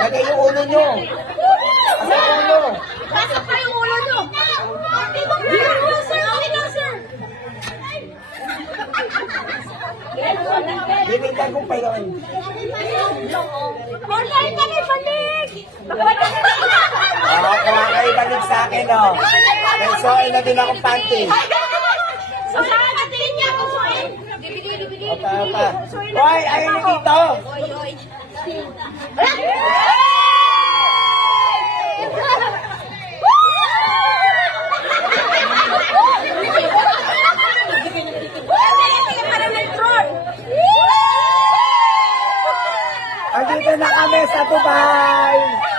Lagay yung ulo nyo. Asa yung ulo? Pasok pa yung ulo nyo. Sir, okay lang, sir. Binitan ko pa yun. Online kami, balik! Kung kayo balik sa akin, oh. May soil na din akong panty. So, saan natin niya kung suin? Bibili. Opa. Hoy, ayun na dito. Oy. Andito na kami sa Dubai.